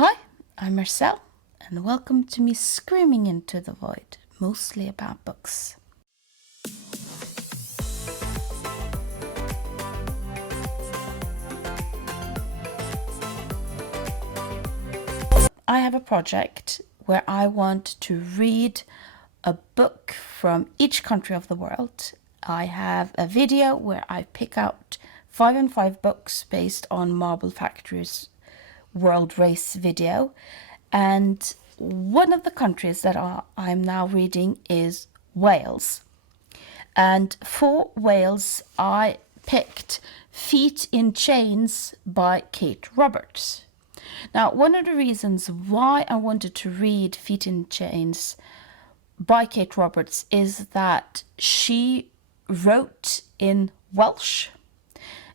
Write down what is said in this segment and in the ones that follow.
Hi, I'm Marcel, and welcome to me screaming into the void, mostly about books. I have a project where I want to read a book from each country of the world. I have a video where I pick out 5 and 5 books based on Marble Factory's World Race video. And one of the countries that I'm now reading is Wales. And for Wales, I picked Feet in Chains by Kate Roberts. Now, one of the reasons why I wanted to read Feet in Chains by Kate Roberts is that she wrote in Welsh,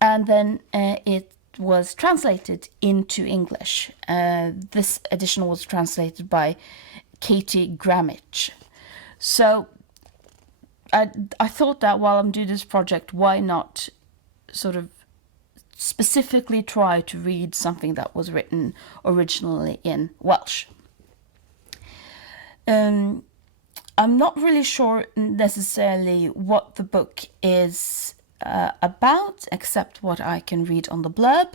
and then it was translated into English. This edition was translated by Katie Grammich. So I thought that while I'm doing this project, why not sort of specifically try to read something that was written originally in Welsh. I'm not really sure necessarily what the book is about, except what I can read on the blurb,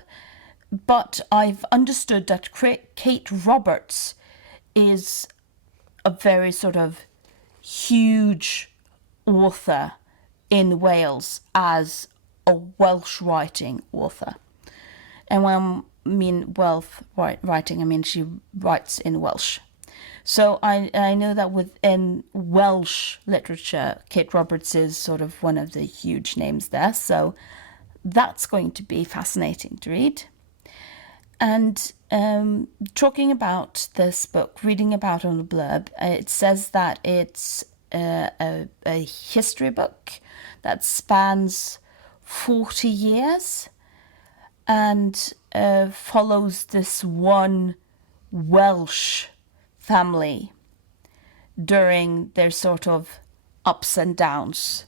but I've understood that Kate Roberts is a very sort of huge author in Wales as a Welsh writing author. And when I mean Welsh writing, I mean she writes in Welsh. So I know that within Welsh literature, Kate Roberts is sort of one of the huge names there. So that's going to be fascinating to read. And talking about this book, reading about on the blurb, it says that it's a history book that spans 40 years and follows this one Welsh family during their sort of ups and downs,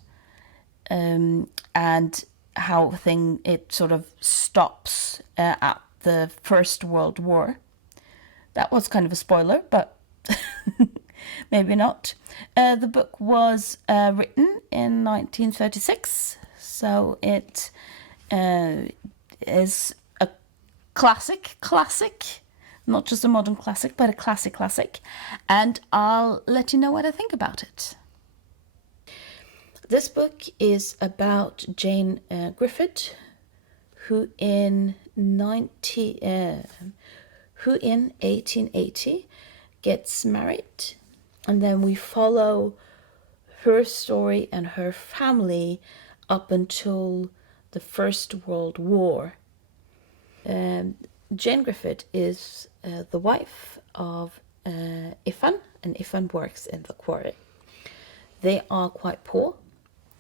and how it sort of stops at the First World War. That was kind of a spoiler, but maybe not. The book was written in 1936, so it is a classic, not just a modern classic, but a classic, and I'll let you know what I think about it. This book is about Jane Griffith, who in 1880 gets married, and then we follow her story and her family up until the First World War. Jane Griffith is the wife of Ifan, and Ifan works in the quarry. They are quite poor,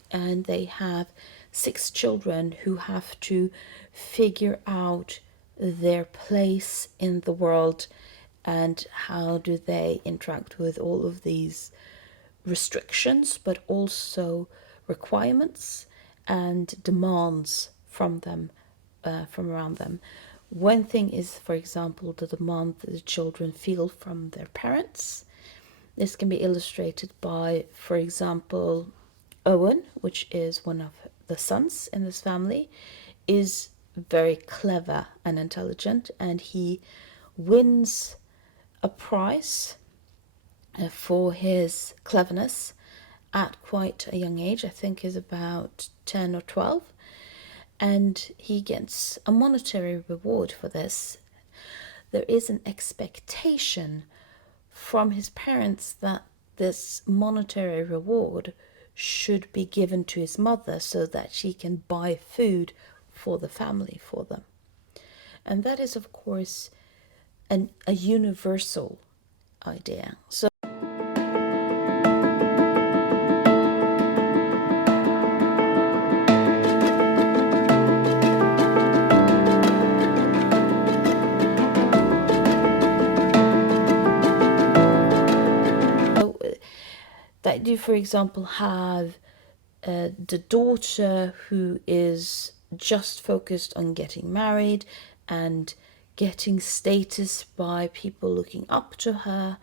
and they have 6 children who have to figure out their place in the world and how do they interact with all of these restrictions, but also requirements and demands from them, from around them. One thing is, for example, the demand that the children feel from their parents. This can be illustrated by, for example, Owen, which is one of the sons in this family, is very clever and intelligent, and he wins a prize for his cleverness at quite a young age. I think is about 10 or 12, and he gets a monetary reward for this. There is an expectation from his parents that this monetary reward should be given to his mother so that she can buy food for the family for them. And that is, of course, a universal idea. So that you, for example, have the daughter who is just focused on getting married and getting status by people looking up to her,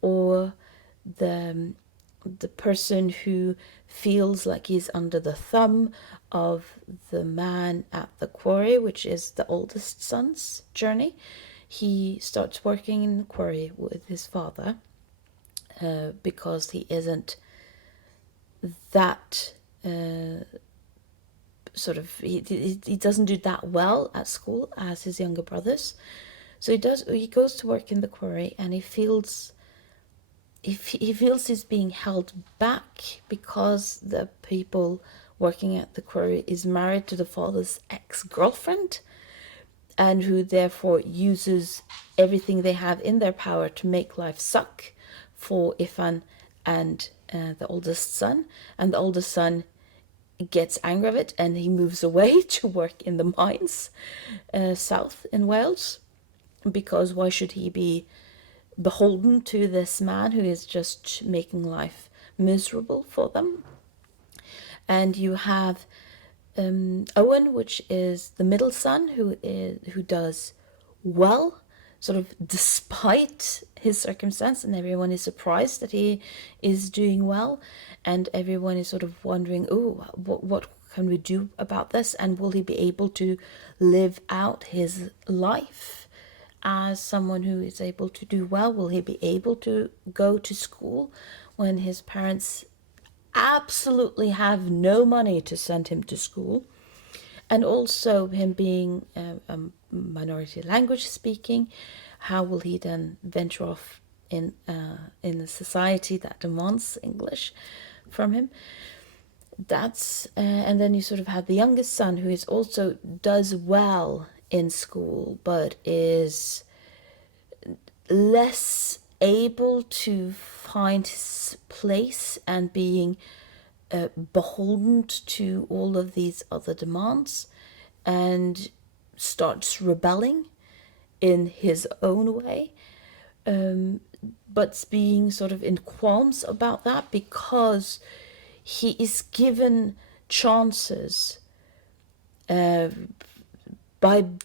or the person who feels like he's under the thumb of the man at the quarry, which is the oldest son's journey. He starts working in the quarry with his father because he isn't that he doesn't do that well at school as his younger brothers. So he goes to work in the quarry, and he feels he's being held back because the people working at the quarry is married to the father's ex-girlfriend, and who therefore uses everything they have in their power to make life suck for Ifan and the oldest son. And the oldest son gets angry of it, and he moves away to work in the mines south in Wales, because why should he be beholden to this man who is just making life miserable for them? And you have Owen, which is the middle son, who does well, sort of despite his circumstance, and everyone is surprised that he is doing well, and everyone is sort of wondering, oh, what can we do about this, and will he be able to live out his life as someone who is able to do well? Will he be able to go to school when his parents absolutely have no money to send him to school? And also, him being a minority language speaking, how will he then venture off in a society that demands English from him? That's and then you sort of have the youngest son, who is also does well in school, but is less able to find his place and being beholden to all of these other demands, and starts rebelling in his own way, but being sort of in qualms about that, because he is given chances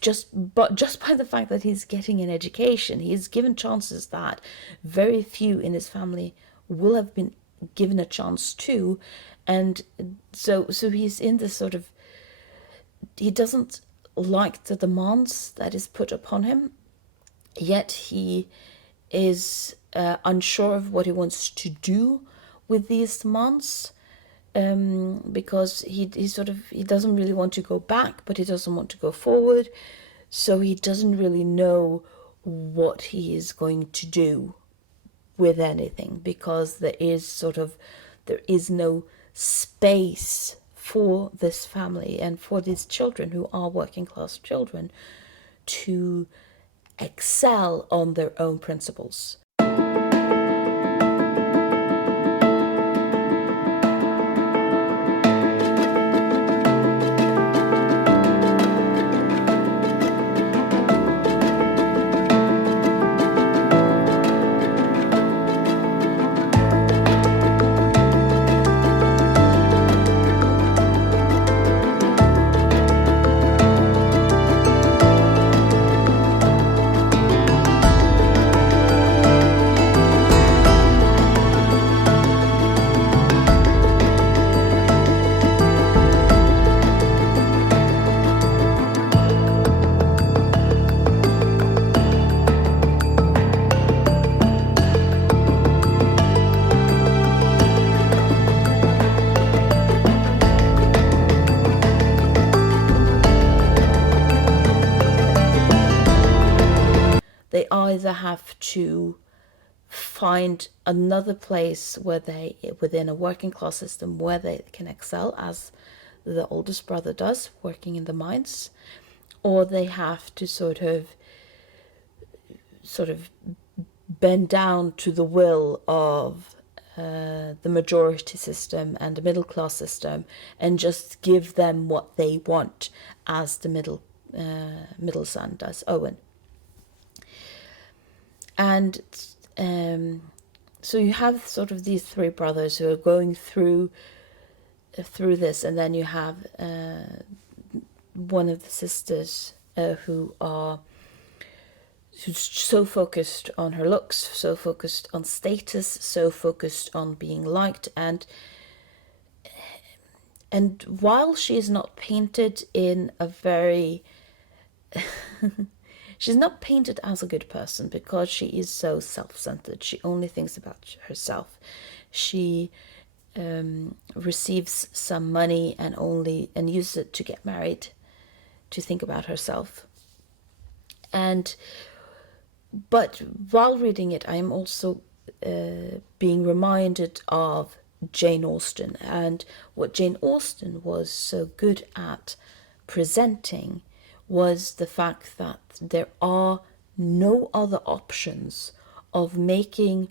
just by the fact that he's getting an education. He is given chances that very few in his family will have been given a chance to, and so he's in this sort of, he doesn't like the demands that is put upon him, yet he is unsure of what he wants to do with these demands, because he doesn't really want to go back, but he doesn't want to go forward, so he doesn't really know what he is going to do with anything, because there is no space for this family and for these children, who are working class children, to excel on their own principles. They either have to find another place where they, within a working class system, where they can excel, as the oldest brother does, working in the mines, or they have to sort of bend down to the will of the majority system and the middle class system, and just give them what they want, as the middle son does, Owen. And so you have sort of these three brothers who are going through this, and then you have one of the sisters who are who's so focused on her looks, so focused on status, so focused on being liked, and while she is not painted in a very she's not painted as a good person because she is so self-centered. She only thinks about herself. She receives some money and uses it to get married, to think about herself. But while reading it, I am also being reminded of Jane Austen, and what Jane Austen was so good at presenting was the fact that there are no other options of making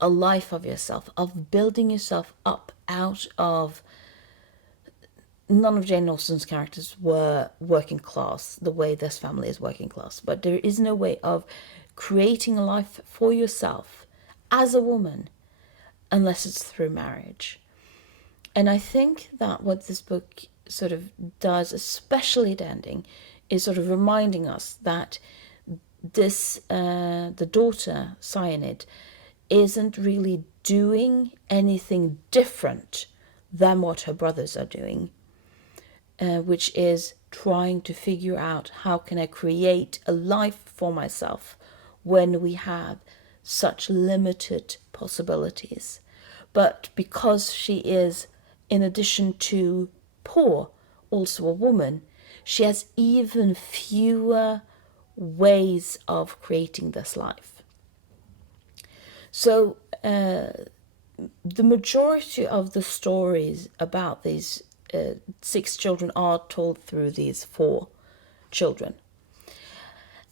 a life of yourself, of building yourself up out of. None of Jane Austen's characters were working class the way this family is working class, but there is no way of creating a life for yourself as a woman unless it's through marriage. And I think that what this book sort of does, especially the ending, is sort of reminding us that the daughter, Cyanide, isn't really doing anything different than what her brothers are doing, which is trying to figure out how can I create a life for myself when we have such limited possibilities. But because she is, in addition to poor, also a woman, she has even fewer ways of creating this life. So the majority of the stories about these 6 children are told through these 4 children.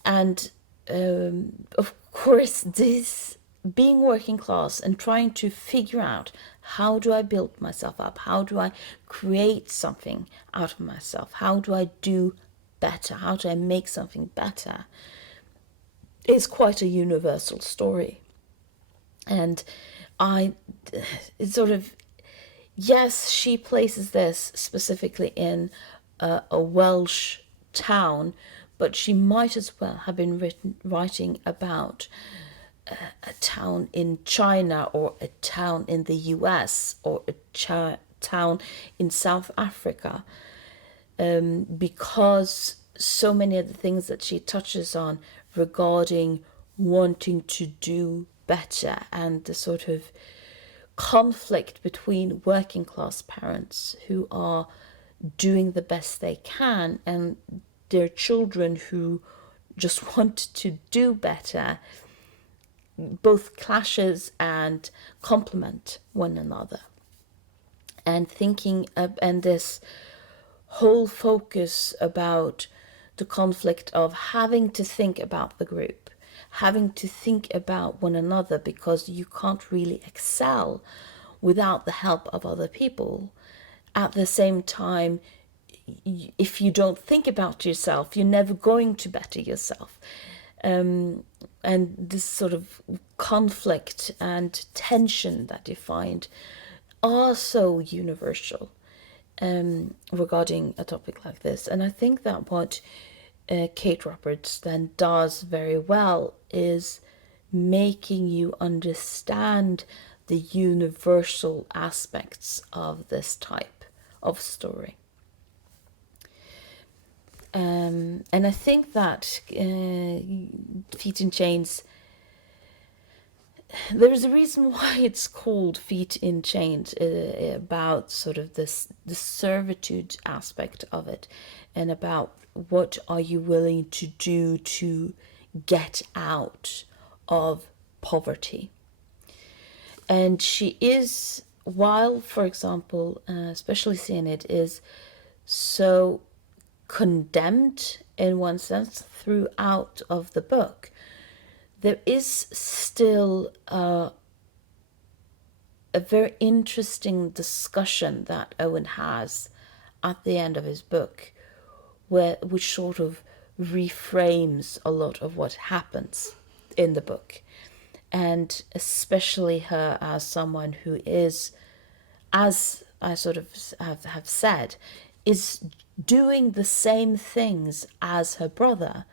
And of course, this being working class and trying to figure out how do I build myself up? How do I create something out of myself? How do I do better? How do I make something better? Is quite a universal story. And it's sort of, yes, she places this specifically in a Welsh town, but she might as well have been writing about a town in China, or a town in the US, or a town in South Africa, because so many of the things that she touches on regarding wanting to do better, and the sort of conflict between working class parents who are doing the best they can and their children who just want to do better, both clashes and complement one another. And thinking and this whole focus about the conflict of having to think about the group, having to think about one another, because you can't really excel without the help of other people. At the same time, if you don't think about yourself, you're never going to better yourself. And this sort of conflict and tension that you find are so universal regarding a topic like this. And I think that what Kate Roberts then does very well is making you understand the universal aspects of this type of story. And I think that Feet in Chains, there's a reason why it's called Feet in Chains, about sort of the servitude aspect of it, and about what are you willing to do to get out of poverty. And she is, while, for example, especially Cyanide is so condemned in one sense throughout of the book, there is still a very interesting discussion that Owen has at the end of his book, which sort of reframes a lot of what happens in the book, and especially her as someone who is, as I sort of have said, is doing the same things as her brother,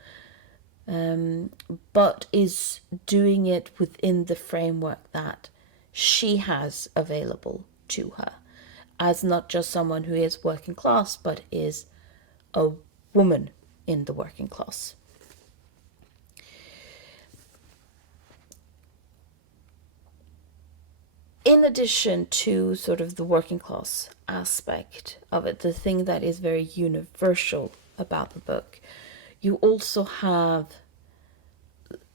but is doing it within the framework that she has available to her, as not just someone who is working class, but is a woman in the working class. In addition to sort of the working class aspect of it, the thing that is very universal about the book, you also have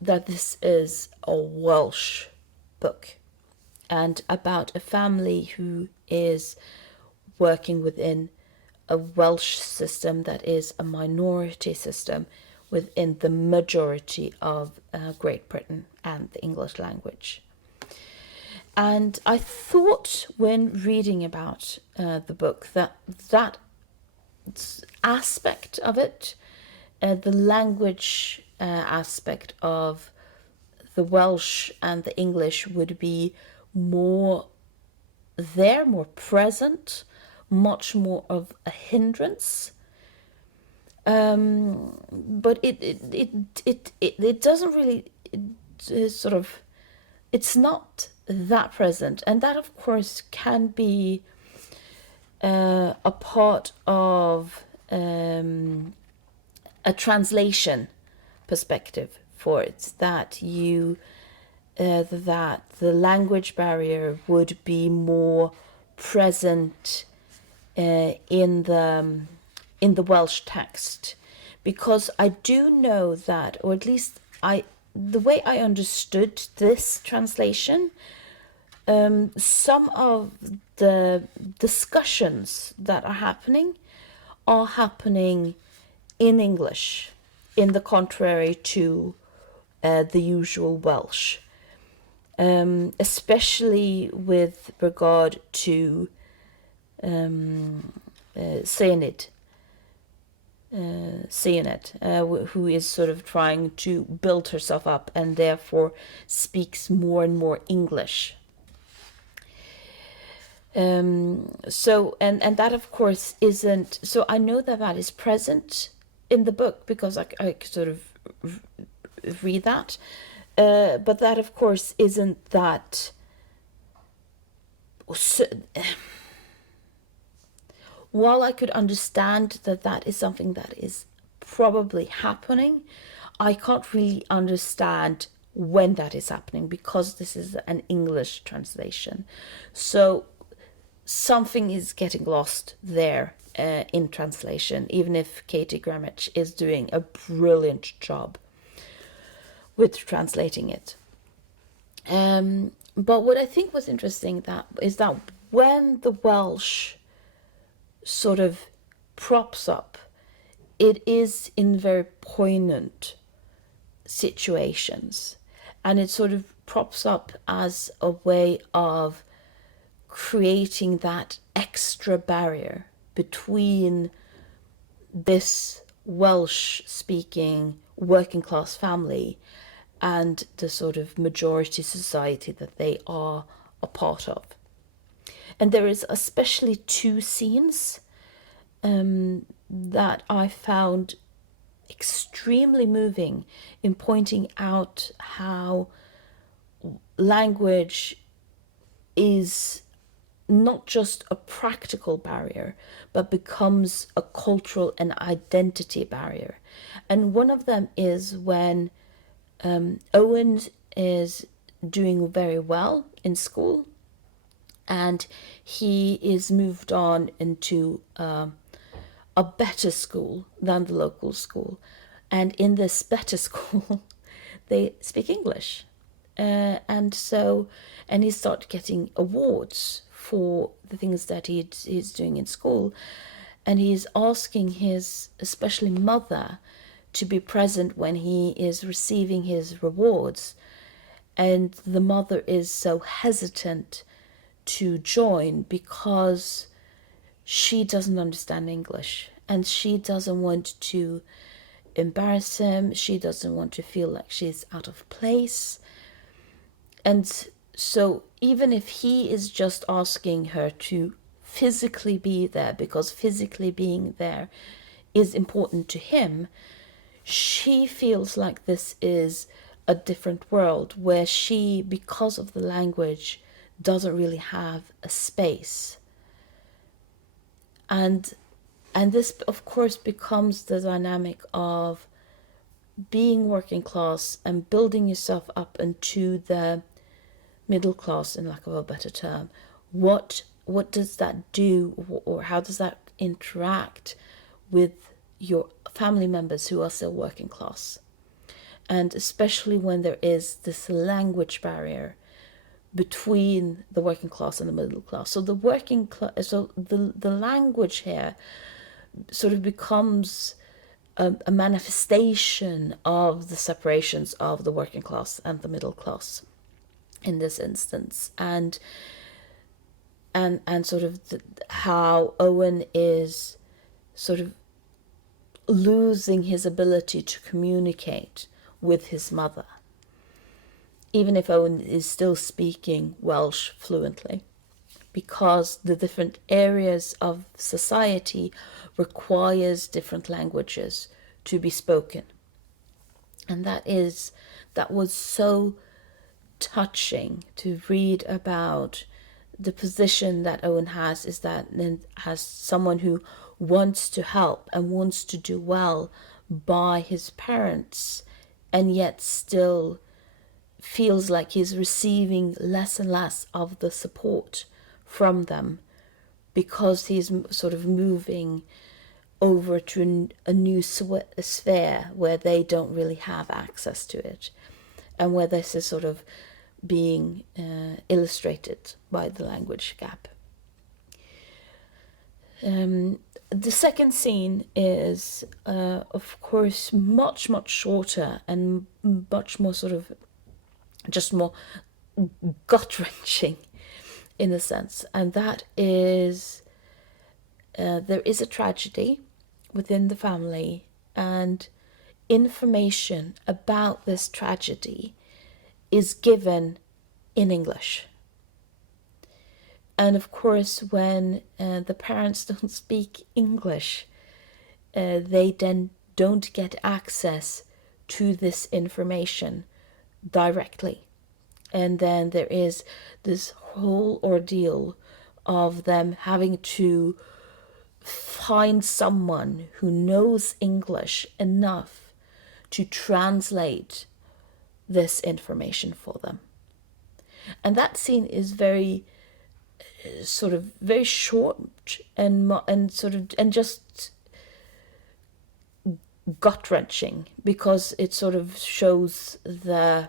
that this is a Welsh book and about a family who is working within a Welsh system that is a minority system within the majority of Great Britain and the English language. And I thought when reading about the book that aspect of it, the language aspect of the Welsh and the English would be more there, more present, much more of a hindrance. But it doesn't really sort of, it's not that present, and that of course can be a part of a translation perspective for it, that that the language barrier would be more present in the Welsh text, because I do know that, or at least the way I understood this translation, some of the discussions that are happening in English, in the contrary to the usual Welsh, especially with regard to Cyanid, who is sort of trying to build herself up and therefore speaks more and more English. So that of course isn't, so I know that is present in the book because I sort of read that, but that of course isn't that. So, while I could understand that is something that is probably happening, I can't really understand when that is happening because this is an English translation. So something is getting lost there in translation, even if Katie Grammich is doing a brilliant job with translating it. But what I think was interesting is that when the Welsh sort of props up, it is in very poignant situations, and it sort of props up as a way of creating that extra barrier between this Welsh speaking working class family and the sort of majority society that they are a part of. And there is especially two scenes that I found extremely moving in pointing out how language is not just a practical barrier, but becomes a cultural and identity barrier. And one of them is when Owen is doing very well in school, and he is moved on into a better school than the local school. And in this better school, they speak English. And he starts getting awards for the things that he's doing in school. And he's asking his, especially mother, to be present when he is receiving his rewards. And the mother is so hesitant to join because she doesn't understand English and she doesn't want to embarrass him. She doesn't want to feel like she's out of place. And so even if he is just asking her to physically be there, because physically being there is important to him, she feels like this is a different world where she, because of the language, doesn't really have a space. And this, of course, becomes the dynamic of being working class and building yourself up into the middle class, in lack of a better term. What does that do, or how does that interact with your family members who are still working class? And especially when there is this language barrier between the working class and the middle class. So the language here sort of becomes a manifestation of the separations of the working class and the middle class in this instance, and sort of how Owen is sort of losing his ability to communicate with his mother, even if Owen is still speaking Welsh fluently, because the different areas of society requires different languages to be spoken. And that was so touching to read about the position that Owen has, is that as someone who wants to help and wants to do well by his parents, and yet still feels like he's receiving less and less of the support from them, because he's sort of moving over to a new sphere where they don't really have access to it, and where this is sort of being illustrated by the language gap. The second scene is, of course, much shorter and much more sort of just more gut-wrenching in a sense, and that is there is a tragedy within the family, and information about this tragedy is given in English. And of course, when the parents don't speak English, they then don't get access to this information directly. And then there is this whole ordeal of them having to find someone who knows English enough to translate this information for them. And that scene is very sort of very short and just gut-wrenching, because it sort of shows the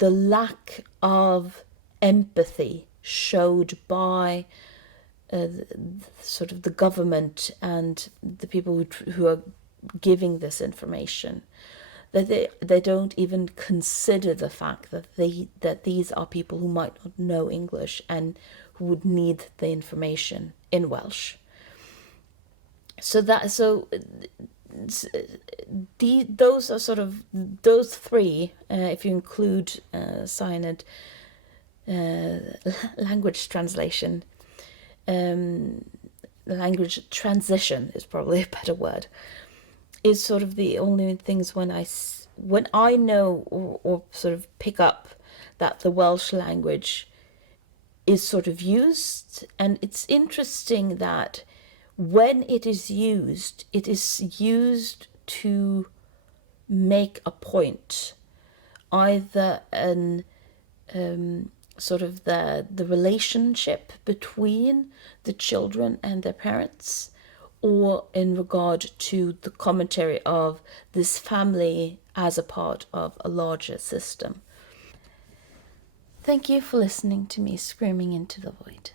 lack of empathy showed by sort of the government and the people who are giving this information, that they don't even consider the fact that these are people who might not know English and who would need the information in Welsh. Those are sort of those three, if you include signed language translation. Language transition is probably a better word, is sort of the only things when I know or sort of pick up that the Welsh language is sort of used. And it's interesting that when it is used to make a point, either an sort of the relationship between the children and their parents, or in regard to the commentary of this family as a part of a larger system. Thank you for listening to me screaming into the void.